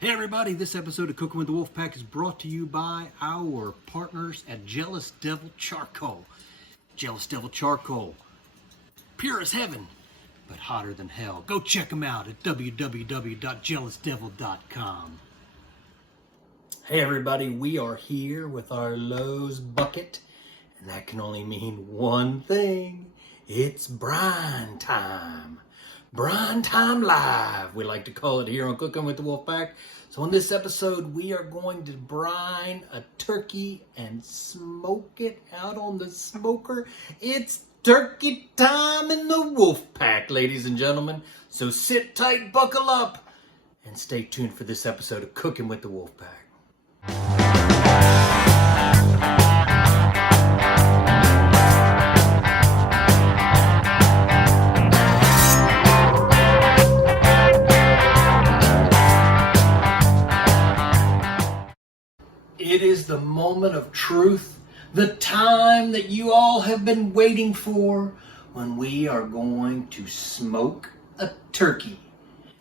Hey everybody, this episode of Cooking with the Wolfpack is brought to you by our partners at Jealous Devil Charcoal. Jealous Devil Charcoal, pure as heaven, but hotter than hell. Go check them out at www.jealousdevil.com. Hey everybody, we are here with our Lowe's bucket, and that can only mean one thing. It's brine time. Brine Time Live, we like to call it here on Cooking with the Wolfpack. So in this episode, we are going to brine a turkey and smoke it out on the smoker. It's turkey time in the Wolfpack, ladies and gentlemen. So sit tight, buckle up, and stay tuned for this episode of Cooking with the Wolfpack. It is the moment of truth, the time that you all have been waiting for, when we are going to smoke a turkey.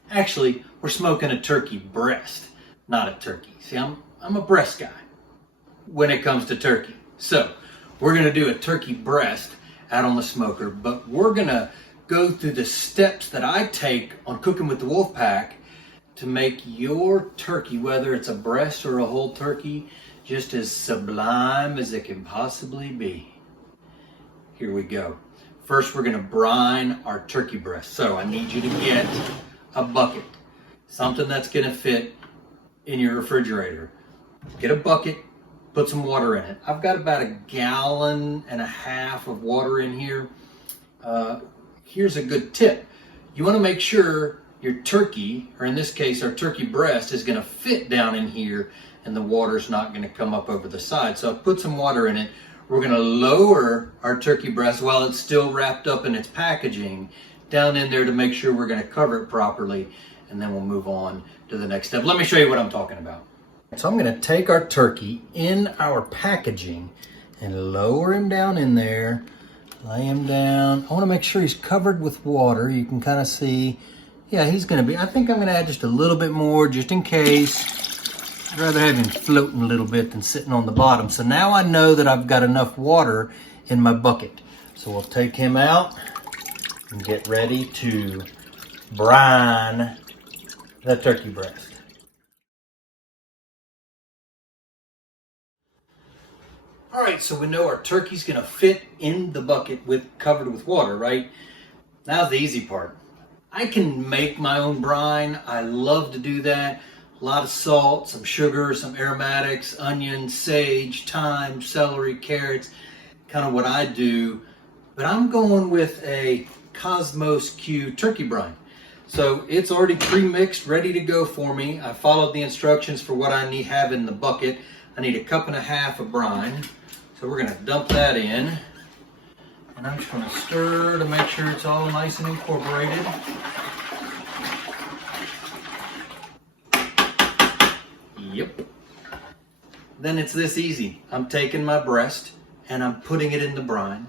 Actually, we're smoking a turkey breast, not a turkey. See, I'm a breast guy when it comes to turkey. So, we're going to do a turkey breast out on the smoker, but we're going to go through the steps that I take on Cooking with the Wolfpack to make your turkey, whether it's a breast or a whole turkey, just as sublime as it can possibly be. Here we go. First, we're going to brine our turkey breast. So I need you to get a bucket, something that's going to fit in your refrigerator. Get a bucket, put some water in it. I've got about 1.5 gallons of water in here. Here's a good tip. You want to make sure your turkey, or in this case our turkey breast, is going to fit down in here and the water's not going to come up over the side. So I've put some water in it. We're going to lower our turkey breast while it's still wrapped up in its packaging down in there to make sure we're going to cover it properly, and then we'll move on to the next step. Let me show you what I'm talking about. So I'm going to take our turkey in our packaging and lower him down in there, lay him down. I want to make sure he's covered with water. You can kind of see, yeah, he's going to be, I think I'm going to add just a little bit more just in case. I'd rather have him floating a little bit than sitting on the bottom. So now I know that I've got enough water in my bucket. So we'll take him out and get ready to brine the turkey breast. All right, so we know our turkey's gonna fit in the bucket covered with water, right? Now the easy part. I can make my own brine. I love to do that. A lot of salt, some sugar, some aromatics, onion, sage, thyme, celery, carrots, kind of what I do. But I'm going with a Cosmos Q turkey brine. So it's already pre-mixed, ready to go for me. I followed the instructions for what I have in the bucket. I need 1.5 cups of brine. So we're gonna dump that in. And I'm just gonna stir to make sure it's all nice and incorporated. Yep. Then it's this easy. I'm taking my breast and I'm putting it in the brine.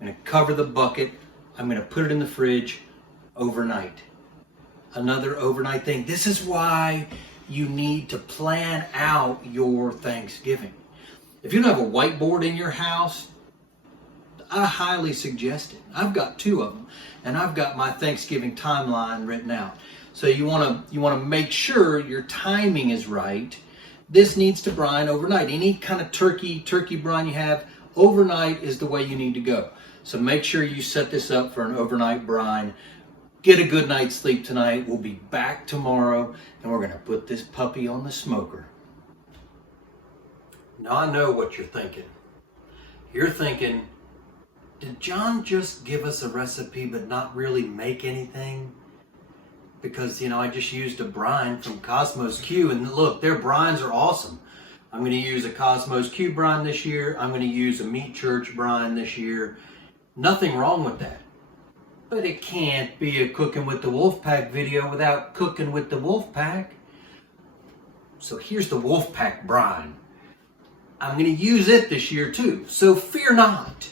I'm going to cover the bucket. I'm going to put it in the fridge overnight. Another overnight thing. This is why you need to plan out your Thanksgiving. If you don't have a whiteboard in your house, I highly suggest it. I've got 2 of them, and I've got my Thanksgiving timeline written out. So you want to make sure your timing is right. This needs to brine overnight. Any kind of turkey brine you have, overnight is the way you need to go. So make sure you set this up for an overnight brine. Get a good night's sleep tonight. We'll be back tomorrow, and we're going to put this puppy on the smoker. Now I know what you're thinking. You're thinking, did John just give us a recipe but not really make anything? Because, I just used a brine from Cosmos Q, and look, their brines are awesome. I'm going to use a Cosmos Q brine this year. I'm going to use a Meat Church brine this year. Nothing wrong with that. But it can't be a Cooking with the Wolfpack video without Cooking with the Wolfpack. So here's the Wolfpack brine. I'm going to use it this year too, so fear not.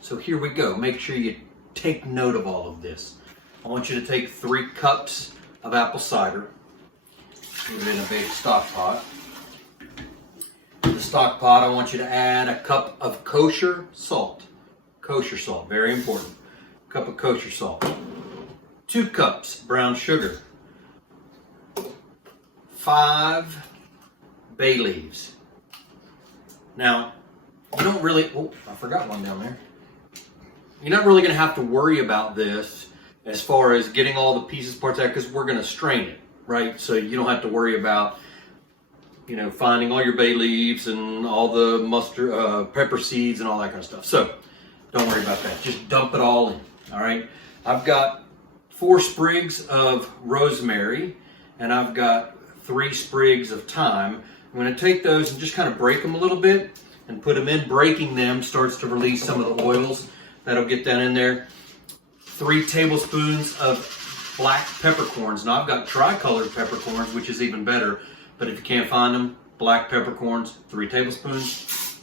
So here we go. Make sure you take note of all of this. I want you to take 3 cups of apple cider. Put it in a big stock pot. The stock pot, I want you to add a cup of kosher salt. Kosher salt, very important. Cup of kosher salt. 2 cups brown sugar. 5 bay leaves. Now, you don't really, oh, I forgot one down there. You're not really going to have to worry about this as far as getting all the pieces, parts out, because we're going to strain it, right? So you don't have to worry about, you know, finding all your bay leaves and all the mustard, pepper seeds and all that kind of stuff. So don't worry about that. Just dump it all in, all right? I've got 4 sprigs of rosemary and I've got 3 sprigs of thyme. I'm going to take those and just kind of break them a little bit and put them in. Breaking them starts to release some of the oils that'll get down in there. 3 tablespoons of black peppercorns. Now I've got tricolored peppercorns, which is even better, but if you can't find them, black peppercorns, 3 tablespoons.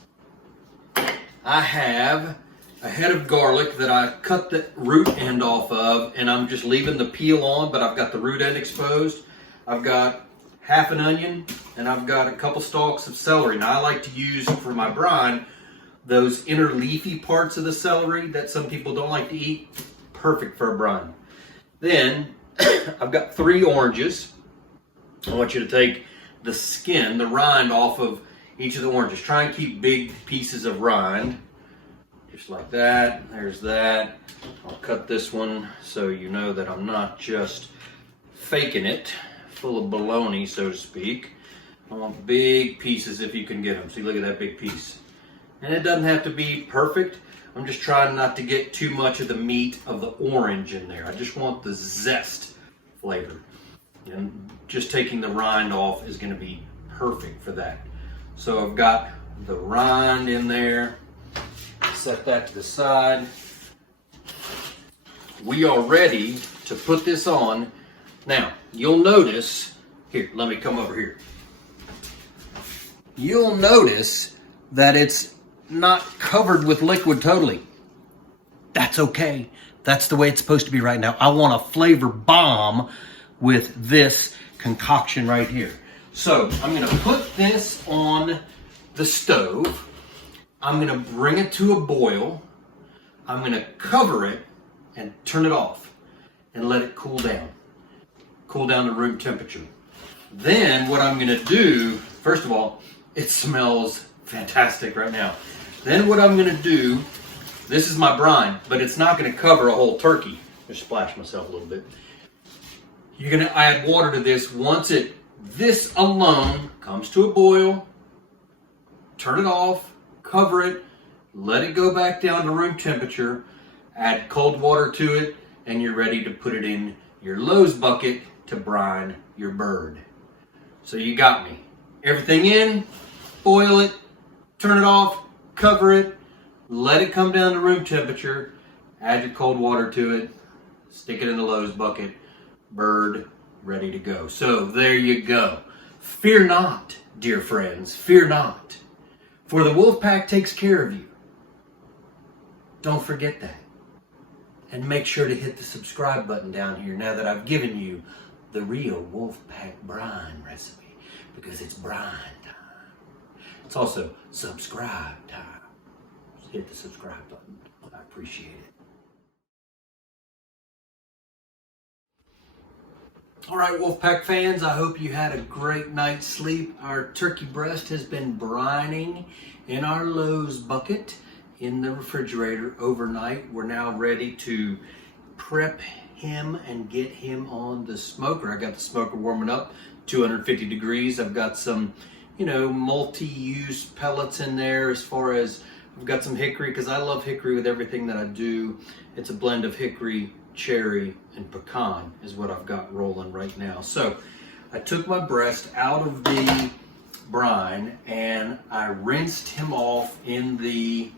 I have a head of garlic that I cut the root end off of, and I'm just leaving the peel on, but I've got the root end exposed. I've got half an onion, and I've got a couple stalks of celery. Now I like to use for my brine those inner leafy parts of the celery that some people don't like to eat. Perfect for a brine. Then I've got 3 oranges. I want you to take the skin, the rind off of each of the oranges. Try and keep big pieces of rind. Just like that. There's that. I'll cut this one so you know that I'm not just faking it, full of baloney, so to speak. I want big pieces if you can get them. See, look at that big piece. And it doesn't have to be perfect. I'm just trying not to get too much of the meat of the orange in there. I just want the zest flavor. And just taking the rind off is going to be perfect for that. So I've got the rind in there. Set that to the side. We are ready to put this on. Now, you'll notice, here, let me come over here. You'll notice that it's not covered with liquid totally. That's okay. That's the way it's supposed to be right now. I want a flavor bomb with this concoction right here. So I'm going to put this on the stove. I'm going to bring it to a boil. I'm going to cover it and turn it off and let it cool down. Cool down to room temperature. Then what I'm going to do, first of all, it smells fantastic right now. Then what I'm going to do, this is my brine, but it's not going to cover a whole turkey. Just splash myself a little bit. You're going to add water to this. Once this alone comes to a boil, turn it off, cover it, let it go back down to room temperature, add cold water to it, and you're ready to put it in your Lowe's bucket to brine your bird. So you got me. Everything in, boil it, turn it off, cover it, let it come down to room temperature, add your cold water to it, stick it in the Lowe's bucket, bird ready to go. So there you go. Fear not, dear friends, fear not, for the wolf pack takes care of you. Don't forget that. And make sure to hit the subscribe button down here now that I've given you the real wolf pack brine recipe, because it's brine time. It's also subscribe time. Just hit the subscribe button. I appreciate it. All right, Wolfpack fans, I hope you had a great night's sleep. Our turkey breast has been brining in our Lowe's bucket in the refrigerator overnight. We're now ready to prep him and get him on the smoker. I got the smoker warming up, 250 degrees. I've got some, multi-use pellets in there, as far as I've got some hickory, because I love hickory with everything that I do. It's a blend of hickory, cherry, and pecan is what I've got rolling right now. So I took my breast out of the brine and I rinsed him off in the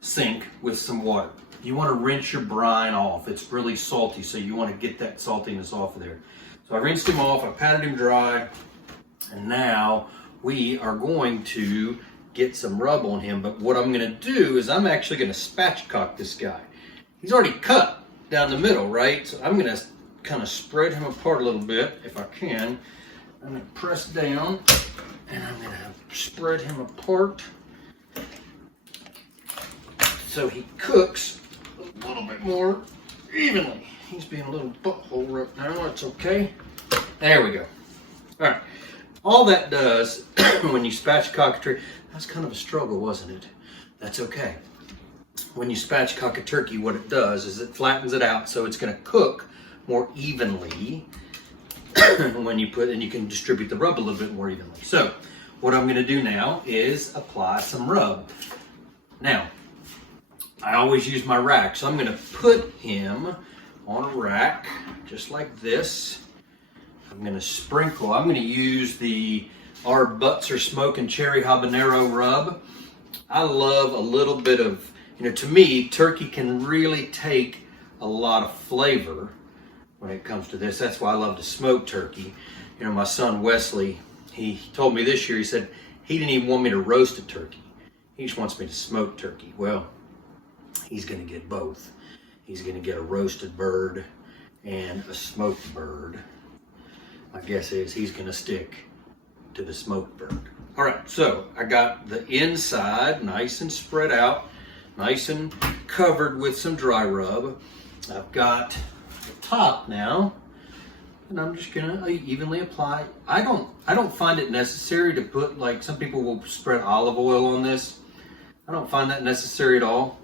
sink with some water. You want to rinse your brine off. It's really salty, so you want to get that saltiness off of there. So I rinsed him off, I patted him dry, and now we are going to get some rub on him. But what I'm going to do is I'm actually going to spatchcock this guy. He's already cut down the middle, right? So I'm going to kind of spread him apart a little bit, if I can. I'm going to press down and I'm going to spread him apart so he cooks a little bit more evenly. He's being a little butthole right now. That's okay. There we go. All right. All that does when you spatchcock a turkey, that's kind of a struggle, wasn't it? That's okay. When you spatchcock a turkey, what it does is it flattens it out so it's going to cook more evenly when you put, and you can distribute the rub a little bit more evenly. So what I'm going to do now is apply some rub. Now, I always use my rack, so I'm going to put him on a rack just like this. I'm going to sprinkle. I'm going to use the Our Butts Are Smoking Cherry Habanero rub. I love a little bit of, to me, turkey can really take a lot of flavor when it comes to this. That's why I love to smoke turkey. My son Wesley, he told me this year, he said he didn't even want me to roast a turkey. He just wants me to smoke turkey. Well, he's going to get both. He's going to get a roasted bird and a smoked bird. My guess is he's going to stick to the smoked bird. All right, so I got the inside nice and spread out, nice and covered with some dry rub. I've got the top now, and I'm just going to evenly apply. I don't find it necessary to put, like some people will spread olive oil on this. I don't find that necessary at all.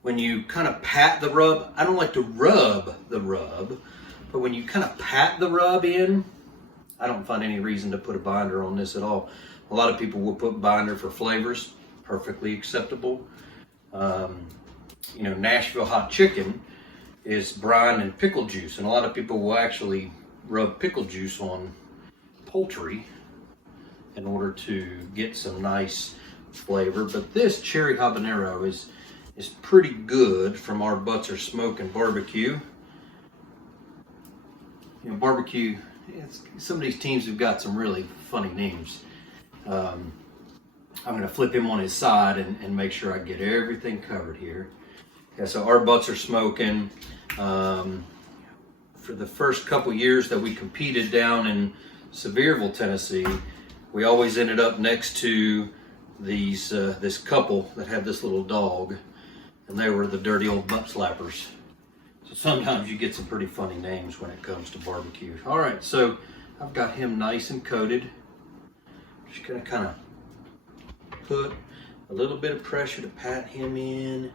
When you kind of pat the rub, I don't like to rub the rub, but when you kind of pat the rub in, I don't find any reason to put a binder on this at all. A lot of people will put binder for flavors, perfectly acceptable. Nashville hot chicken is brine and pickle juice, and a lot of people will actually rub pickle juice on poultry in order to get some nice flavor. But this cherry habanero is pretty good from Our Butts Are Smoking Barbecue. Barbecue, some of these teams have got some really funny names. I'm going to flip him on his side and make sure I get everything covered here. Yeah, so Our Butts Are Smoking. For the first couple years that we competed down in Sevierville, Tennessee, we always ended up next to this couple that had this little dog, and they were the dirty old butt slappers. So sometimes you get some pretty funny names when it comes to barbecue. All right, so I've got him nice and coated. Just gonna kind of put a little bit of pressure to pat him in.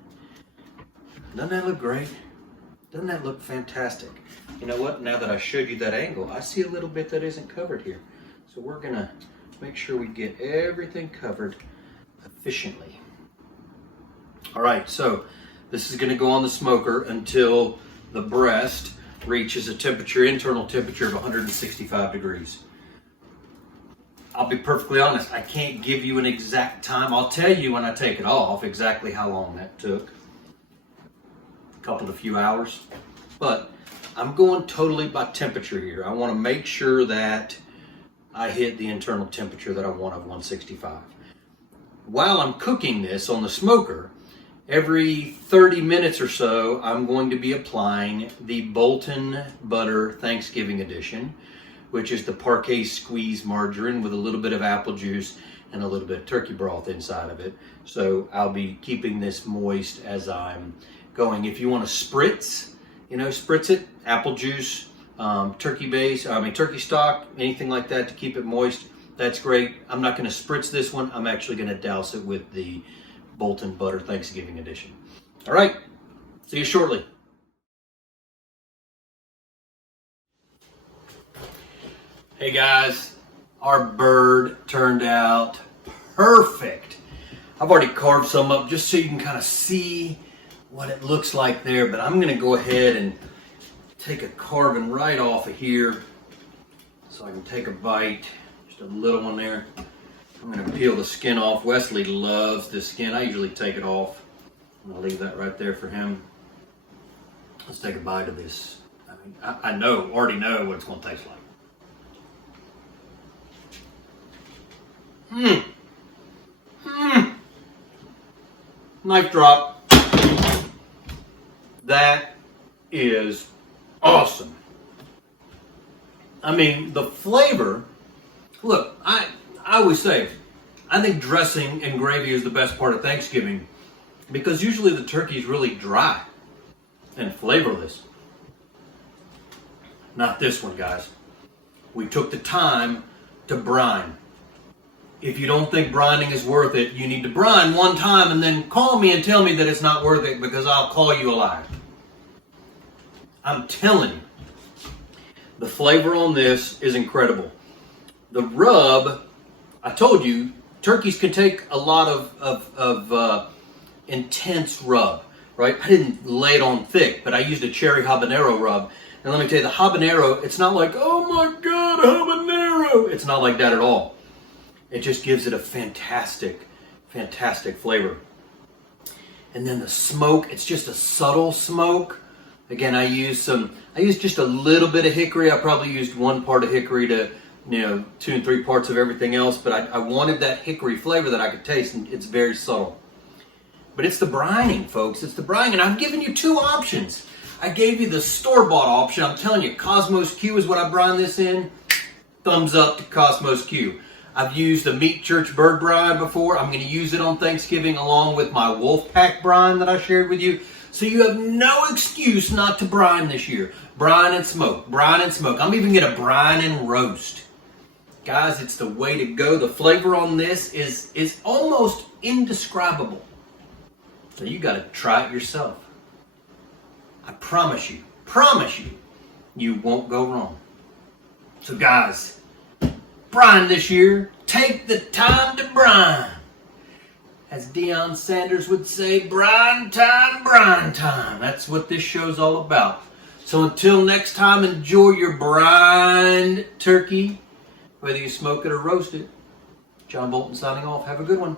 Doesn't that look great? Doesn't that look fantastic? You know what? Now that I showed you that angle, I see a little bit that isn't covered here. So we're gonna make sure we get everything covered efficiently. All right, so this is gonna go on the smoker until the breast reaches a internal temperature of 165 degrees. I'll be perfectly honest, I can't give you an exact time. I'll tell you when I take it off exactly how long that took. A few hours. But I'm going totally by temperature here. I want to make sure that I hit the internal temperature that I want of 165. While I'm cooking this on the smoker, every 30 minutes or so, I'm going to be applying the Bolton Butter Thanksgiving Edition, which is the parquet squeeze margarine with a little bit of apple juice and a little bit of turkey broth inside of it. So I'll be keeping this moist as I'm going. If you want to spritz it, apple juice, turkey stock, anything like that to keep it moist, that's great. I'm not going to spritz this one. I'm actually going to douse it with the Bolton Butter Thanksgiving Edition. All right, see you shortly. Hey guys, our bird turned out perfect. I've already carved some up just so you can kind of see what it looks like there, but I'm going to go ahead and take a carving right off of here so I can take a bite, just a little one there. I'm going to peel the skin off. Wesley loves this skin. I usually take it off. I'm going to leave that right there for him. Let's take a bite of this. I already know what it's going to taste like. Knife drop. That is awesome. I mean, the flavor, look, I always say, I think dressing and gravy is the best part of Thanksgiving because usually the turkey is really dry and flavorless. Not this one, guys. We took the time to brine. If you don't think brining is worth it, you need to brine one time and then call me and tell me that it's not worth it because I'll call you a liar. I'm telling you, the flavor on this is incredible. The rub, I told you, turkeys can take a lot of intense rub, right? I didn't lay it on thick, but I used a cherry habanero rub. And let me tell you, the habanero, it's not like, oh my God, habanero. It's not like that at all. It just gives it a fantastic, fantastic flavor. And then the smoke, it's just a subtle smoke. Again, I used just a little bit of hickory. I probably used 1 part of hickory to, 2 and 3 parts of everything else. But I wanted that hickory flavor that I could taste, and it's very subtle. But it's the brining, folks. It's the brining. And I've given you 2 options. I gave you the store-bought option. I'm telling you, Cosmos Q is what I brine this in. Thumbs up to Cosmos Q. I've used the Meat Church Bird Brine before. I'm going to use it on Thanksgiving along with my Wolfpack Brine that I shared with you. So you have no excuse not to brine this year. Brine and smoke. Brine and smoke. I'm even going to brine and roast. Guys, it's the way to go. The flavor on this is almost indescribable. So you got to try it yourself. I promise you, you won't go wrong. So guys, brine this year. Take the time to brine. As Deion Sanders would say, brine time, brine time. That's what this show's all about. So until next time, enjoy your brined turkey, whether you smoke it or roast it. John Bolton signing off. Have a good one.